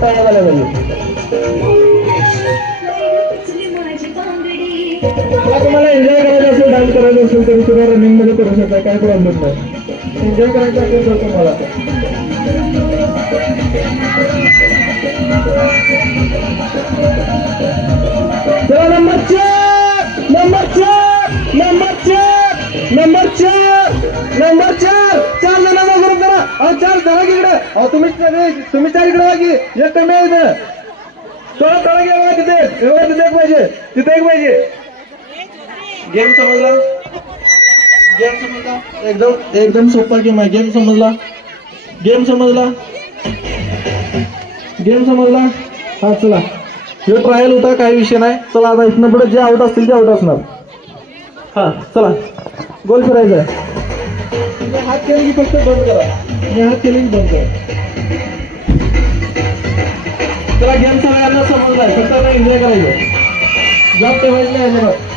टाळ्या झाल्या पाहिजे तुम्हाला एन्जॉय करायचं असेल डान्स करायचं असेल तरी सुद्धा रनिंगमध्ये करू शकता काय प्रॉब्लेम नाही. एन्जॉय करायचं असेल तर तुम्हाला. नंबर चार नंबर चार नंबर चार नंबर चार नंबर चार चार जणांना ग्रुप करा. चार धरा की अहो तुम्ही तुम्हीच चार इकडे की एक कमी आहे ना. थोडा थोडा घ्या बघा तिथे. एवढा तिथे एक पाहिजे. तिथे एक पाहिजे. गेम समजला? गेम समजला? एकदम एकदम सोपा गेम आहे. गेम समजला? गेम समजला? गेम समजला? हा चला. हे ट्रायल होता काही विषय नाही. चला आता इथनं पुढे जे आउट असतील ते आउट असणार. हा चला. गोल फिरायचा आहे. तुम्ही हात केले की फक्त बंद करा. मी हात केले की बंद करा. त्याला गेम सगळ्यांना समजला आहे फक्त आता एन्जॉय करायचं. जॉब ठेवायचं नाही अजिबात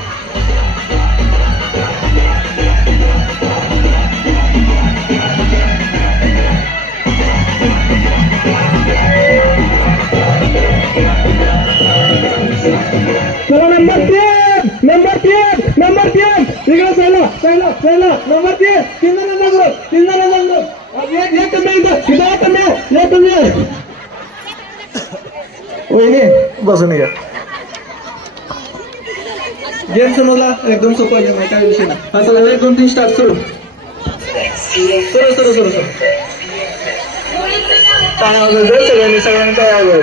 चला नंबर तीन इकडे पहिला पहिला पहिला नंबर तीन. तीन जणांचा ग्रुप तीन जणांचा ग्रुप एक एक कमी इथं इथं एक कमी एक कमी वहिनी बसून घ्या गेम समजला एकदम सोपा गेम आहे काय विषय नाही. हा चला एक दोन तीन स्टार्ट सुरू. सुरू सुरू सुरू सुरू. काय आवाज सगळ्यांनी सगळ्यांनी काय आवाज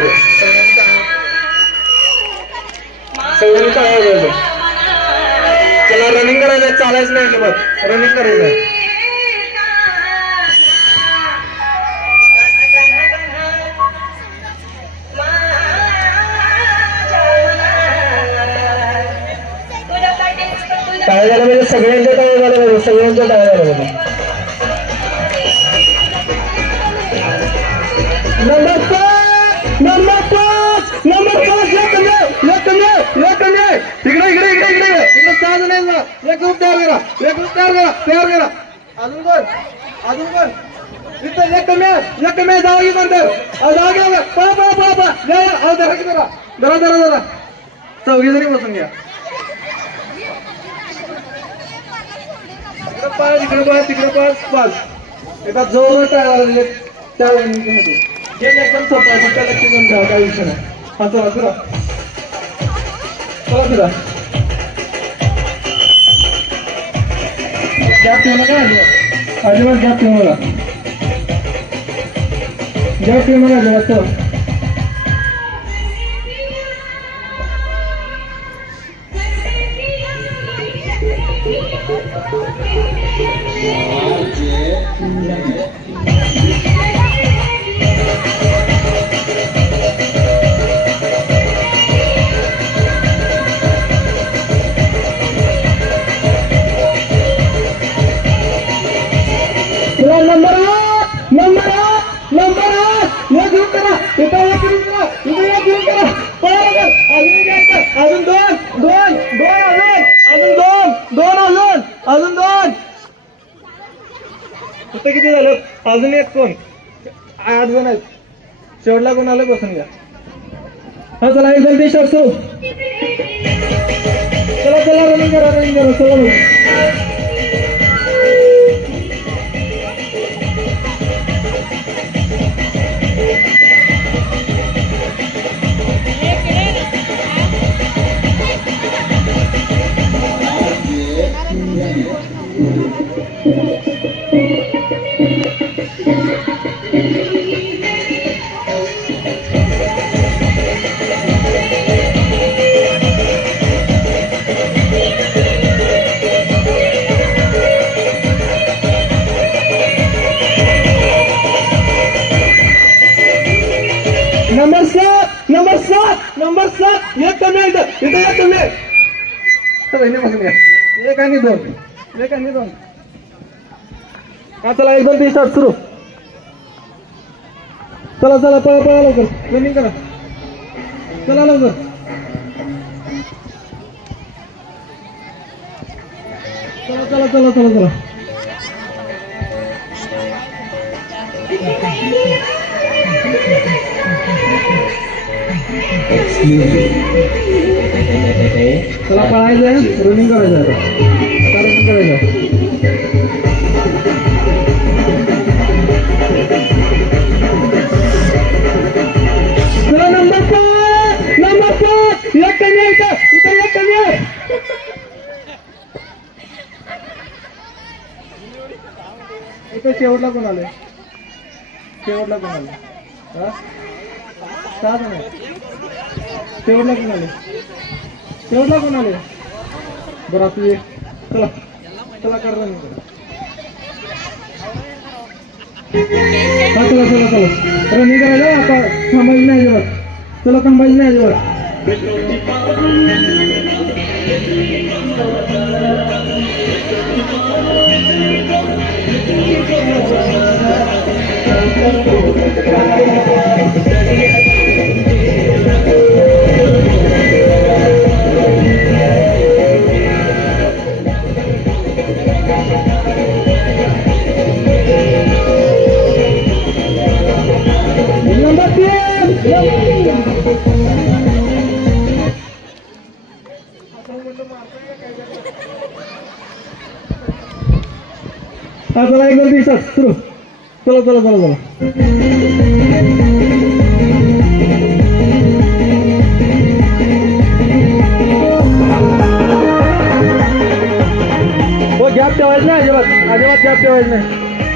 सगळ्यांनी काय आवाज रनिंग चालायचं नाही बघ. रनिंग करायचं काय झालं म्हणजे सगळ्यांच्या काय झालं पाहिजे म्हणजे सगळ्यांच्या काय झालं पाहिजे नंबर नंबर पाच नंबर पाच एक कमी आहे, एक कमी आहे, एक कमी आहे. इकडे इकडे इकडे इकडे ये. इकडे सहा जण आहेत ना. एक ग्रुप तयार करा एक ग्रुप तयार करा तयार करा अजून कोण अजून कोण इथं एक कमी आहे एक कमी आहे जाऊ की नंतर अहो, जाऊ घ्या पळा पळा पळा पळा या या अहो धरा की धरा धरा धरा. धरा चौघी जणी बसून घ्या. पाच इकडे पाच तिकडे पाच पाच एका जवळ काय झालं त्या वेळी गेम एकदम सोपं आहे फक्त लक्ष देऊन ठेवा विषय नाही. हा चला फिरा चला फिरा गॅप ठेवू नका अजिबात अजिबात गॅप ठेवू नका गॅप ठेवू नका अजिबात अजून एक कोण? आठ जण आहेत. शेवटला कोण आलं बसून घ्या. हा चला एक जण शॉट चला चला रनिंग करा रनिंग करा चला एक कमी आहे इथं इथं एक कमी आहे चला, घ्या. एक आणि दोन. एक आणि दोन. हा चला एक दोन तीन स्टार्ट सुरू. चला चला पळा पळा लवकर. रनिंग करा. चला लवकर. चला चला चला चला चला. चला पळायचंय रनिंग करायचं आता. आता रनिंग करायचं नंबर पाच नंबर पाच एक कमी आहे इथं. इथं एक कमी आहे. इथं शेवटला कोण आले शेवटला कोण आले हा? सहा जण शेवटला कोण आले? शेवटला कोण आले? बरं तू ये चला चला कर रनिंग करा चला चला चला. रनिंग करायला आता थांबायचं नाही अजिबात. चला थांबायचं नाही अजिबात. हा चला एक दोन दिवसात सुरू चला चला चला चला हो गॅप ठेवायचं नाही अजिबात अजिबात गॅप ठेवायचं नाही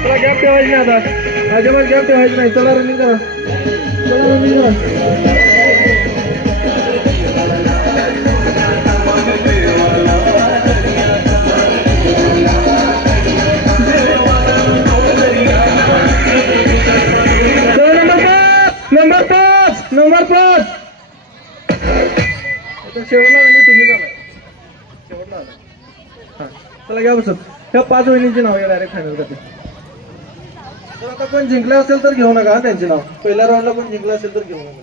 चला गॅप ठेवायचं नाही आता अजिबात गॅप ठेवायचं नाही चला रनिंग करा चला रनिंग करा शेवटला म्हणजे तुम्ही झालाय शेवटला आला. हा. चला घ्या बसत. ह्या पाच वहिनींची नाव या डायरेक्ट फायनल करते तर आता कोण जिंकलं असेल तर घेऊ नका त्यांचे नाव. पहिल्या राऊंडला कोण जिंकलं असेल तर घेऊ नका.